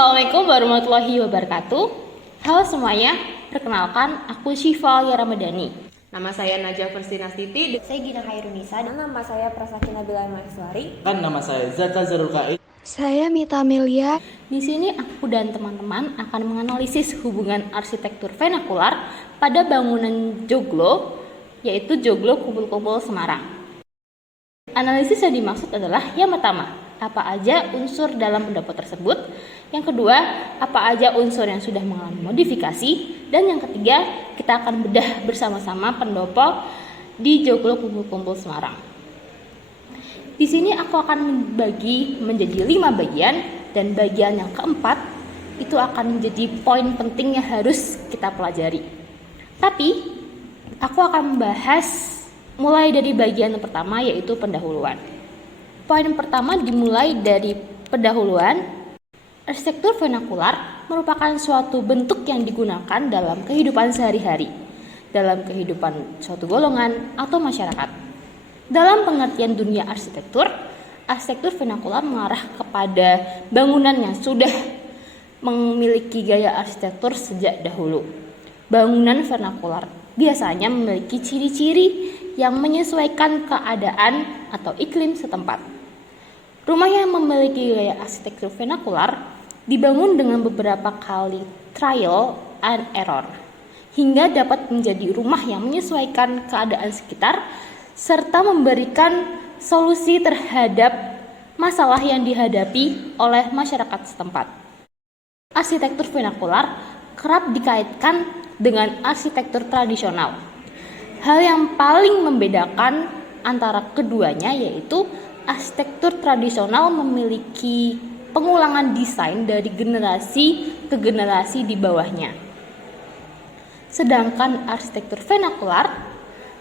Assalamualaikum warahmatullahi wabarakatuh. Halo semuanya, perkenalkan aku Syifa Alia Ramadhani. Nama saya Najah Perstinastiti. Saya Gina Khairunisa. Dan nama saya Prasaki Nabila Maheswari. Dan nama saya Zata Zarul Kaid. Saya Mita Amelia. Di sini aku dan teman-teman akan menganalisis hubungan arsitektur vernakular pada bangunan joglo, yaitu Joglo Kumpul-Kumpul Semarang. Analisis yang dimaksud adalah yang pertama, apa aja unsur dalam pendopo tersebut. Yang kedua, apa aja unsur yang sudah mengalami modifikasi. Dan yang ketiga, kita akan bedah bersama-sama pendopo di Joglo Kumpul-Kumpul Semarang. Di sini aku akan membagi menjadi 5 bagian, dan bagian yang keempat itu akan menjadi poin penting yang harus kita pelajari. Tapi aku akan membahas mulai dari bagian yang pertama, yaitu pendahuluan. Poin pertama dimulai dari pendahuluan. Arsitektur vernakular merupakan suatu bentuk yang digunakan dalam kehidupan sehari-hari, dalam kehidupan suatu golongan atau masyarakat. Dalam pengertian dunia arsitektur, arsitektur vernakular mengarah kepada bangunan yang sudah memiliki gaya arsitektur sejak dahulu. Bangunan vernakular biasanya memiliki ciri-ciri yang menyesuaikan keadaan atau iklim setempat. Rumah yang memiliki gaya arsitektur vernakular dibangun dengan beberapa kali trial and error, hingga dapat menjadi rumah yang menyesuaikan keadaan sekitar serta memberikan solusi terhadap masalah yang dihadapi oleh masyarakat setempat. Arsitektur vernakular kerap dikaitkan dengan arsitektur tradisional. Hal yang paling membedakan antara keduanya yaitu arsitektur tradisional memiliki pengulangan desain dari generasi ke generasi di bawahnya. Sedangkan arsitektur vernakular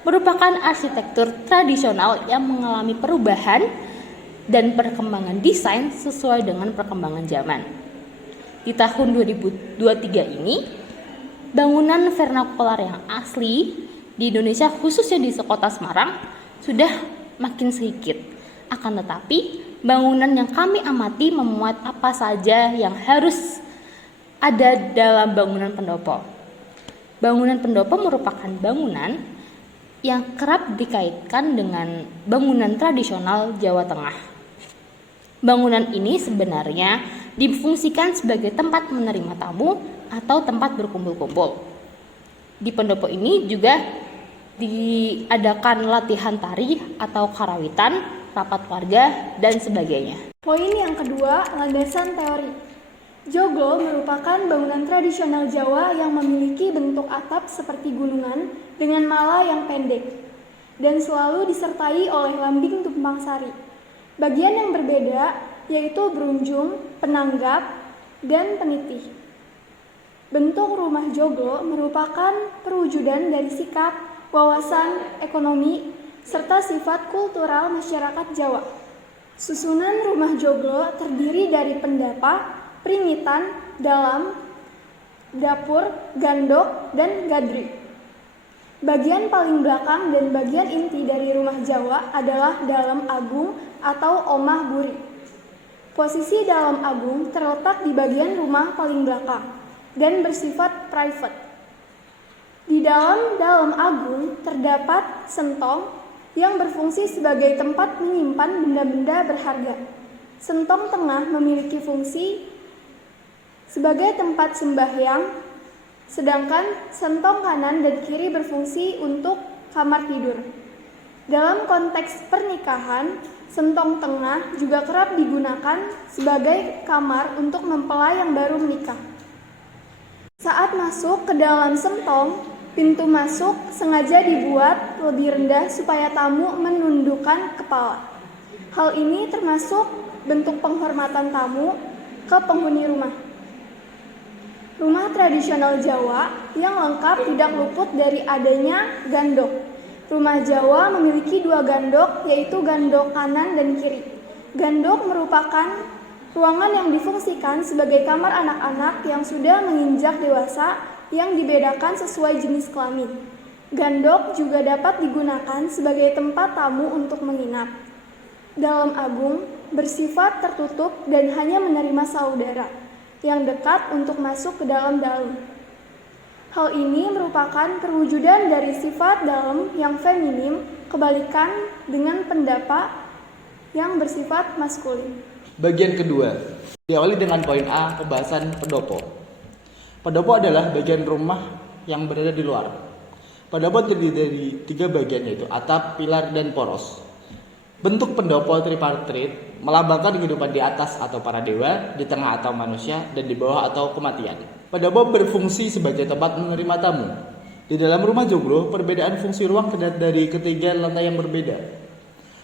merupakan arsitektur tradisional yang mengalami perubahan dan perkembangan desain sesuai dengan perkembangan zaman. Di tahun 2023 ini, bangunan vernakular yang asli di Indonesia, khususnya di kota Semarang, sudah makin sedikit. Akan tetapi, bangunan yang kami amati memuat apa saja yang harus ada dalam bangunan pendopo. Bangunan pendopo merupakan bangunan yang kerap dikaitkan dengan bangunan tradisional Jawa Tengah. Bangunan ini sebenarnya difungsikan sebagai tempat menerima tamu atau tempat berkumpul-kumpul. Di pendopo ini juga diadakan latihan tari atau karawitan, rapat warga, dan sebagainya. Poin yang kedua, landasan teori. Joglo merupakan bangunan tradisional Jawa yang memiliki bentuk atap seperti gunungan dengan mala yang pendek dan selalu disertai oleh lambing tumpang sari. Bagian yang berbeda yaitu berunjung, penanggap, dan penitih. Bentuk rumah joglo merupakan perwujudan dari sikap, wawasan, ekonomi, serta sifat kultural masyarakat Jawa. Susunan rumah joglo terdiri dari pendapa, pringitan, dalam, dapur, gandok, dan gadri. Bagian paling belakang dan bagian inti dari rumah Jawa adalah dalam agung atau omah buri. Posisi dalam agung terletak di bagian rumah paling belakang dan bersifat private. Di dalam agung terdapat sentong yang berfungsi sebagai tempat menyimpan benda-benda berharga. Sentong tengah memiliki fungsi sebagai tempat sembahyang, sedangkan sentong kanan dan kiri berfungsi untuk kamar tidur. Dalam konteks pernikahan, sentong tengah juga kerap digunakan sebagai kamar untuk mempelai yang baru menikah. Saat masuk ke dalam sentong, pintu masuk sengaja dibuat lebih rendah supaya tamu menundukkan kepala. Hal ini termasuk bentuk penghormatan tamu ke penghuni rumah. Rumah tradisional Jawa yang lengkap tidak luput dari adanya gandok. Rumah Jawa memiliki 2 gandok, yaitu gandok kanan dan kiri. Gandok merupakan ruangan yang difungsikan sebagai kamar anak-anak yang sudah menginjak dewasa yang dibedakan sesuai jenis kelamin. Gandok juga dapat digunakan sebagai tempat tamu untuk menginap. Dalam agung bersifat tertutup dan hanya menerima saudara. yang dekat untuk masuk ke dalam daun. Hal ini merupakan perwujudan dari sifat dalam yang feminim, kebalikan dengan pendapa yang bersifat maskulin. Bagian kedua, diawali dengan poin A, pembahasan pendopo. Pendopo adalah bagian rumah yang berada di luar. Pendopo terdiri dari 3 bagian, yaitu atap, pilar, dan poros. Bentuk pendopo tripartit melambangkan kehidupan di atas atau para dewa, di tengah atau manusia, dan di bawah atau kematian. Pendopo berfungsi sebagai tempat menerima tamu. Di dalam rumah joglo, perbedaan fungsi ruang dari ketiga lantai yang berbeda.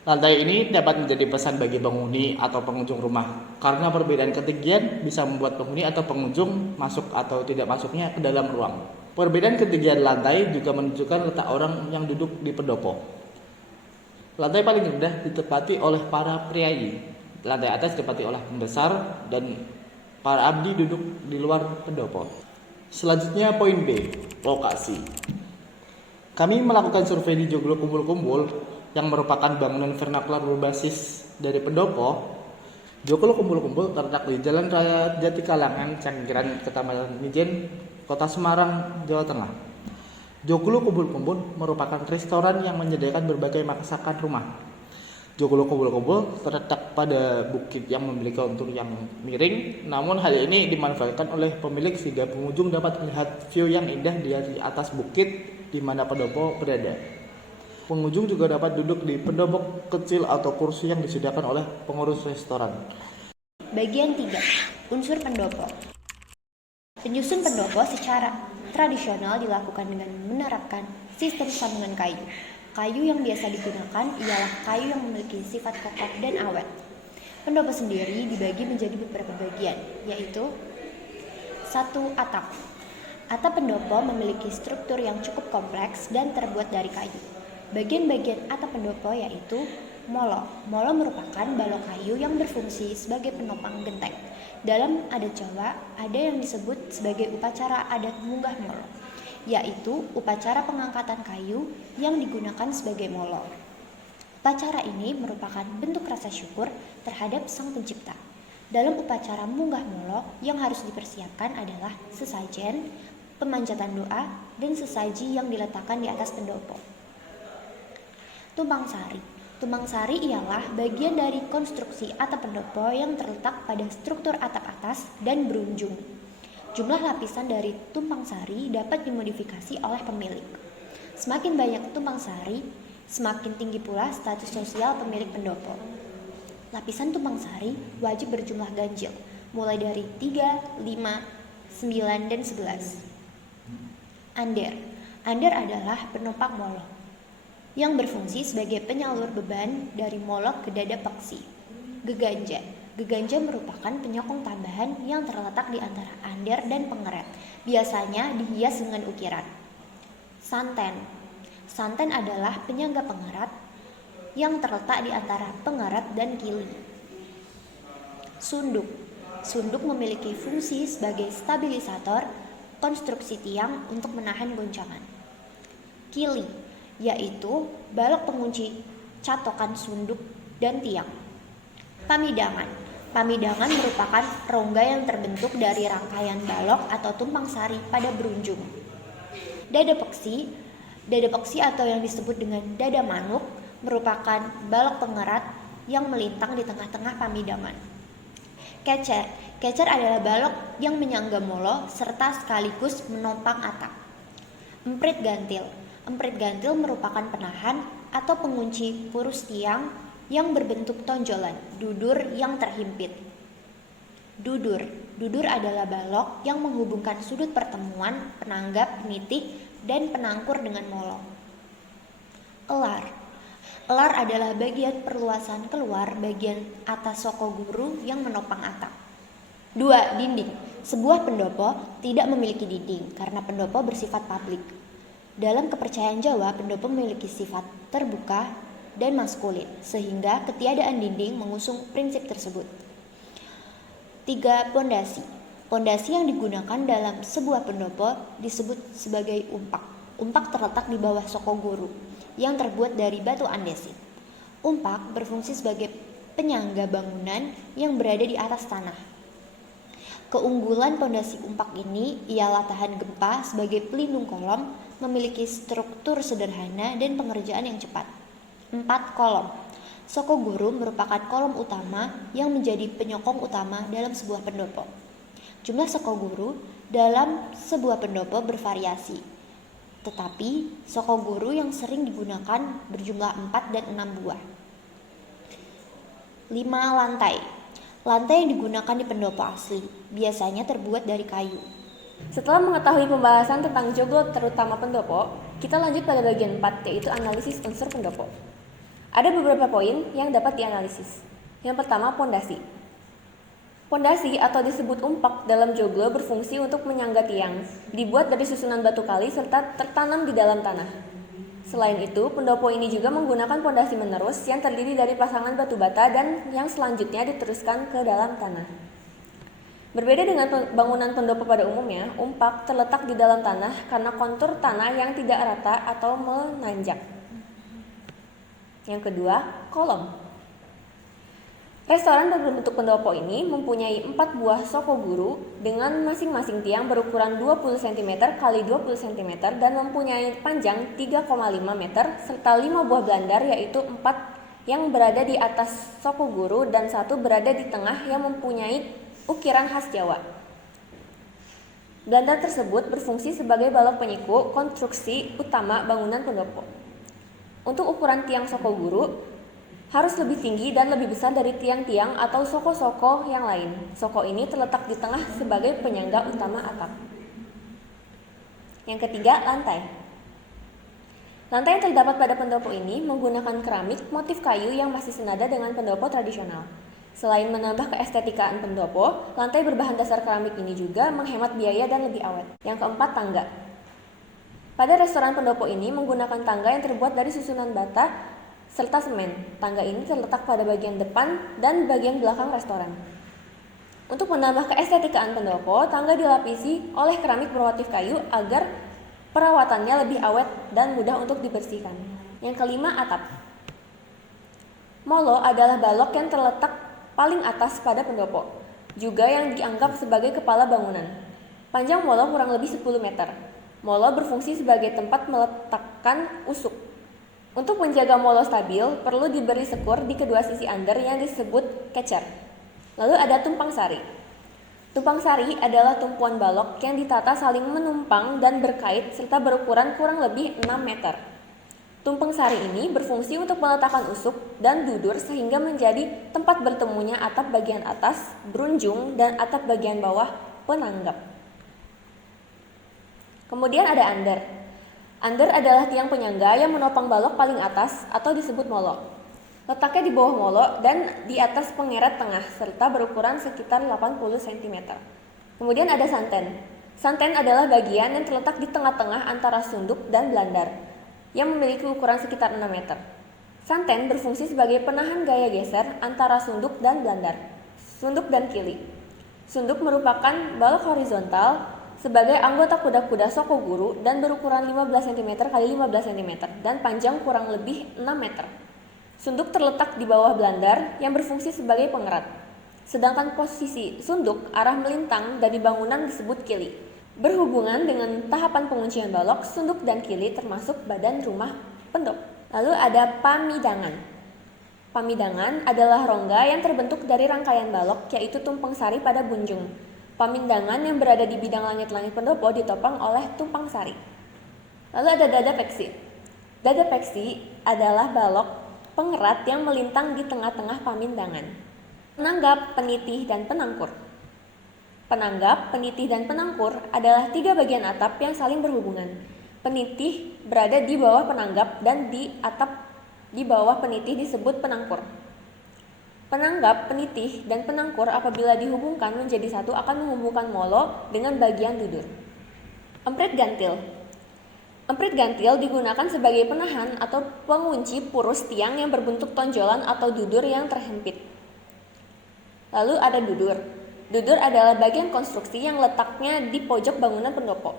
Lantai ini dapat menjadi pesan bagi penghuni atau pengunjung rumah, karena perbedaan ketinggian bisa membuat penghuni atau pengunjung masuk atau tidak masuknya ke dalam ruang. Perbedaan ketinggian lantai juga menunjukkan letak orang yang duduk di pendopo. Lantai paling rendah ditempati oleh para priayi, lantai atas ditempati oleh pembesar, dan para abdi duduk di luar pendopo. Selanjutnya poin B, lokasi. Kami melakukan survei di Joglo Kumpul-Kumpul yang merupakan bangunan vernakular berbasis dari pendopo. Joglo Kumpul-Kumpul terletak di Jalan Raya Jatikalangan, Canggiran, Kecamatan Mijen, Kota Semarang, Jawa Tengah. Joglo Kumpul-Kumpul merupakan restoran yang menyediakan berbagai masakan rumah. Joglo Kumpul-Kumpul terletak pada bukit yang memiliki kontur yang miring, namun hal ini dimanfaatkan oleh pemilik sehingga pengunjung dapat melihat view yang indah dari atas bukit di mana pendopo berada. Pengunjung juga dapat duduk di pendopo kecil atau kursi yang disediakan oleh pengurus restoran. Bagian 3. Unsur pendopo. Penyusun pendopo secara tradisional dilakukan dengan menerapkan sistem sambungan kayu. Kayu yang biasa digunakan ialah kayu yang memiliki sifat kokoh dan awet. Pendopo sendiri dibagi menjadi beberapa bagian, yaitu 1. Atap. Atap pendopo memiliki struktur yang cukup kompleks dan terbuat dari kayu. Bagian-bagian atap pendopo yaitu molo. Molo merupakan balok kayu yang berfungsi sebagai penopang genteng. Dalam adat Jawa, ada yang disebut sebagai upacara adat munggah molo, yaitu upacara pengangkatan kayu yang digunakan sebagai molo. Upacara ini merupakan bentuk rasa syukur terhadap Sang Pencipta. Dalam upacara munggah molo yang harus dipersiapkan adalah sesajen, pemanjatan doa, dan sesaji yang diletakkan di atas pendopo. Tumpang sari. Tumpang sari ialah bagian dari konstruksi atap pendopo yang terletak pada struktur atap atas dan berunjung. Jumlah lapisan dari tumpang sari dapat dimodifikasi oleh pemilik. Semakin banyak tumpang sari, semakin tinggi pula status sosial pemilik pendopo. Lapisan tumpang sari wajib berjumlah ganjil, mulai dari 3, 5, 9, dan 11. Ander. Ander adalah penopang molok yang berfungsi sebagai penyalur beban dari molok ke dada peksi. Geganja. Geganja merupakan penyokong tambahan yang terletak di antara ander dan pengeret. Biasanya dihias dengan ukiran. Santen. Santen adalah penyangga pengerat yang terletak di antara pengeret dan kili. Sunduk. Sunduk memiliki fungsi sebagai stabilisator konstruksi tiang untuk menahan goncangan. Kili, yaitu balok pengunci catokan sunduk dan tiang. Pamidangan. Pamidangan merupakan rongga yang terbentuk dari rangkaian balok atau tumpang sari pada berunjung. Dada peksi. Dada peksi atau yang disebut dengan dada manuk merupakan balok pengerat yang melintang di tengah-tengah pamidangan. Kecer. Kecer adalah balok yang menyangga molo serta sekaligus menopang atap. Emprit gantil. Emprit gantil merupakan penahan atau pengunci purus tiang yang berbentuk tonjolan, dudur yang terhimpit. Dudur. Dudur adalah balok yang menghubungkan sudut pertemuan penanggap, penitik, dan penangkur dengan molo. Elar. Elar adalah bagian perluasan keluar bagian atas soko guru yang menopang atap. 2. Dinding. Sebuah pendopo tidak memiliki dinding karena pendopo bersifat publik. Dalam kepercayaan Jawa, pendopo memiliki sifat terbuka dan maskulin, sehingga ketiadaan dinding mengusung prinsip tersebut. 3. Pondasi. Pondasi yang digunakan dalam sebuah pendopo disebut sebagai umpak. Umpak terletak di bawah soko guru yang terbuat dari batu andesit. Umpak berfungsi sebagai penyangga bangunan yang berada di atas tanah. Keunggulan pondasi umpak ini ialah tahan gempa sebagai pelindung kolom, memiliki struktur sederhana dan pengerjaan yang cepat. 4. Kolom. Sokoguru merupakan kolom utama yang menjadi penyokong utama dalam sebuah pendopo. Jumlah sokoguru dalam sebuah pendopo bervariasi, tetapi sokoguru yang sering digunakan berjumlah 4 dan 6 buah. 5. Lantai. Lantai yang digunakan di pendopo asli biasanya terbuat dari kayu. Setelah mengetahui pembahasan tentang joglo terutama pendopo, kita lanjut pada bagian 4 yaitu analisis unsur pendopo. Ada beberapa poin yang dapat dianalisis. Yang pertama, pondasi. Pondasi atau disebut umpak dalam joglo berfungsi untuk menyangga tiang, dibuat dari susunan batu kali serta tertanam di dalam tanah. Selain itu, pendopo ini juga menggunakan pondasi menerus yang terdiri dari pasangan batu bata dan yang selanjutnya diteruskan ke dalam tanah. Berbeda dengan bangunan pendopo pada umumnya, umpak terletak di dalam tanah karena kontur tanah yang tidak rata atau menanjak. Yang kedua, kolom. Restoran berbentuk pendopo ini mempunyai 4 buah sokoguru dengan masing-masing tiang berukuran 20 cm x 20 cm dan mempunyai panjang 3,5 meter serta 5 buah blandar yaitu 4 yang berada di atas sokoguru dan 1 berada di tengah yang mempunyai ukiran khas Jawa. Blandar tersebut berfungsi sebagai balok penyiku konstruksi utama bangunan pendopo. Untuk ukuran tiang sokoguru harus lebih tinggi dan lebih besar dari tiang-tiang atau soko-soko yang lain. Soko ini terletak di tengah sebagai penyangga utama atap. Yang ketiga, lantai. Lantai yang terdapat pada pendopo ini menggunakan keramik motif kayu yang masih senada dengan pendopo tradisional. Selain menambah keestetikaan pendopo, lantai berbahan dasar keramik ini juga menghemat biaya dan lebih awet. Yang keempat, tangga. Pada restoran pendopo ini menggunakan tangga yang terbuat dari susunan bata serta semen. Tangga ini terletak pada bagian depan dan bagian belakang restoran. Untuk menambah keestetikaan pendopo, tangga dilapisi oleh keramik bermotif kayu agar perawatannya lebih awet dan mudah untuk dibersihkan. Yang kelima, atap. Molo adalah balok yang terletak paling atas pada pendopo, juga yang dianggap sebagai kepala bangunan. Panjang molo kurang lebih 10 meter. Molo berfungsi sebagai tempat meletakkan usuk. Untuk menjaga molo stabil, perlu diberi sekur di kedua sisi under yang disebut catcher. Lalu ada tumpang sari. Tumpang sari adalah tumpuan balok yang ditata saling menumpang dan berkait serta berukuran kurang lebih 6 meter. Tumpeng sari ini berfungsi untuk meletakkan usuk dan dudur sehingga menjadi tempat bertemunya atap bagian atas, brunjung, dan atap bagian bawah penanggap. Kemudian ada under. Under adalah tiang penyangga yang menopang balok paling atas atau disebut molo. Letaknya di bawah molo dan di atas pengeret tengah serta berukuran sekitar 80 cm. Kemudian ada santen. Santen adalah bagian yang terletak di tengah-tengah antara sunduk dan blandar yang memiliki ukuran sekitar 6 meter. Santen berfungsi sebagai penahan gaya geser antara sunduk dan blandar. Sunduk dan kili. Sunduk merupakan balok horizontal sebagai anggota kuda-kuda sokoguru dan berukuran 15 cm x 15 cm dan panjang kurang lebih 6 meter. Sunduk terletak di bawah blandar yang berfungsi sebagai pengerat. Sedangkan posisi sunduk arah melintang dari bangunan disebut kili. Berhubungan dengan tahapan penguncian balok, sunduk dan kili termasuk badan rumah pendopo. Lalu ada pamidangan. Pamidangan adalah rongga yang terbentuk dari rangkaian balok yaitu tumpeng sari pada bunjung. Pamindangan yang berada di bidang langit-langit pendopo ditopang oleh tumpang sari. Lalu ada dada peksi. Dada peksi adalah balok pengerat yang melintang di tengah-tengah pamindangan. Penanggap, penitih, dan penangkur. Penanggap, penitih, dan penangkur adalah 3 bagian atap yang saling berhubungan. Penitih berada di bawah penanggap dan di atap di bawah penitih disebut penangkur. Penanggap, penitih, dan penangkur apabila dihubungkan menjadi satu akan menghubungkan molo dengan bagian dudur. Emprit gantil. Emprit gantil digunakan sebagai penahan atau pengunci purus tiang yang berbentuk tonjolan atau dudur yang terhimpit. Lalu ada dudur. Dudur adalah bagian konstruksi yang letaknya di pojok bangunan pendopo.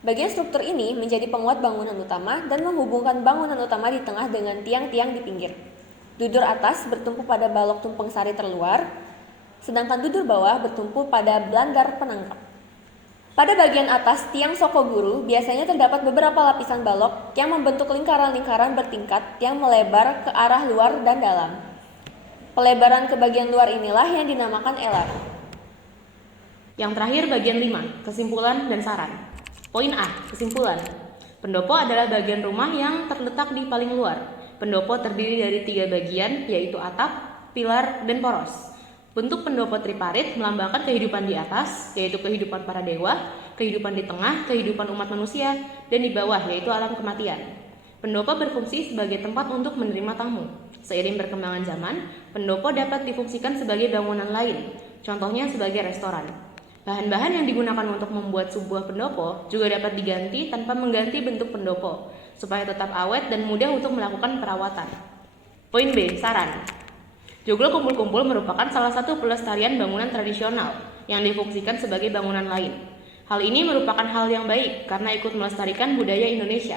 Bagian struktur ini menjadi penguat bangunan utama dan menghubungkan bangunan utama di tengah dengan tiang-tiang di pinggir. Dudur atas bertumpu pada balok tumpeng sari terluar. sedangkan dudur bawah bertumpu pada blandar penangkap. Pada bagian atas tiang sokoguru biasanya terdapat beberapa lapisan balok yang membentuk lingkaran-lingkaran bertingkat yang melebar ke arah luar dan dalam. Pelebaran ke bagian luar inilah yang dinamakan elar. Yang terakhir bagian 5, kesimpulan dan saran. Poin A, kesimpulan. Pendopo adalah bagian rumah yang terletak di paling luar. Pendopo terdiri dari 3 bagian, yaitu atap, pilar, dan poros. Bentuk pendopo triparit melambangkan kehidupan di atas, yaitu kehidupan para dewa, kehidupan di tengah, kehidupan umat manusia, dan di bawah, yaitu alam kematian. Pendopo berfungsi sebagai tempat untuk menerima tamu. Seiring perkembangan zaman, pendopo dapat difungsikan sebagai bangunan lain, contohnya sebagai restoran. Bahan-bahan yang digunakan untuk membuat sebuah pendopo juga dapat diganti tanpa mengganti bentuk pendopo, supaya tetap awet dan mudah untuk melakukan perawatan. Poin B, saran. Joglo kumpul-kumpul merupakan salah satu pelestarian bangunan tradisional yang difungsikan sebagai bangunan lain. Hal ini merupakan hal yang baik karena ikut melestarikan budaya Indonesia,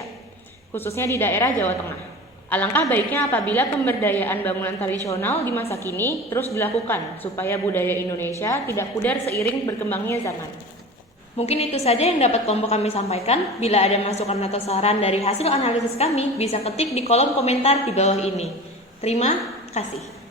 khususnya di daerah Jawa Tengah. Alangkah baiknya apabila pemberdayaan bangunan tradisional di masa kini terus dilakukan supaya budaya Indonesia tidak pudar seiring berkembangnya zaman. Mungkin itu saja yang dapat kelompok kami sampaikan. Bila ada masukan atau saran dari hasil analisis kami, bisa ketik di kolom komentar di bawah ini. Terima kasih.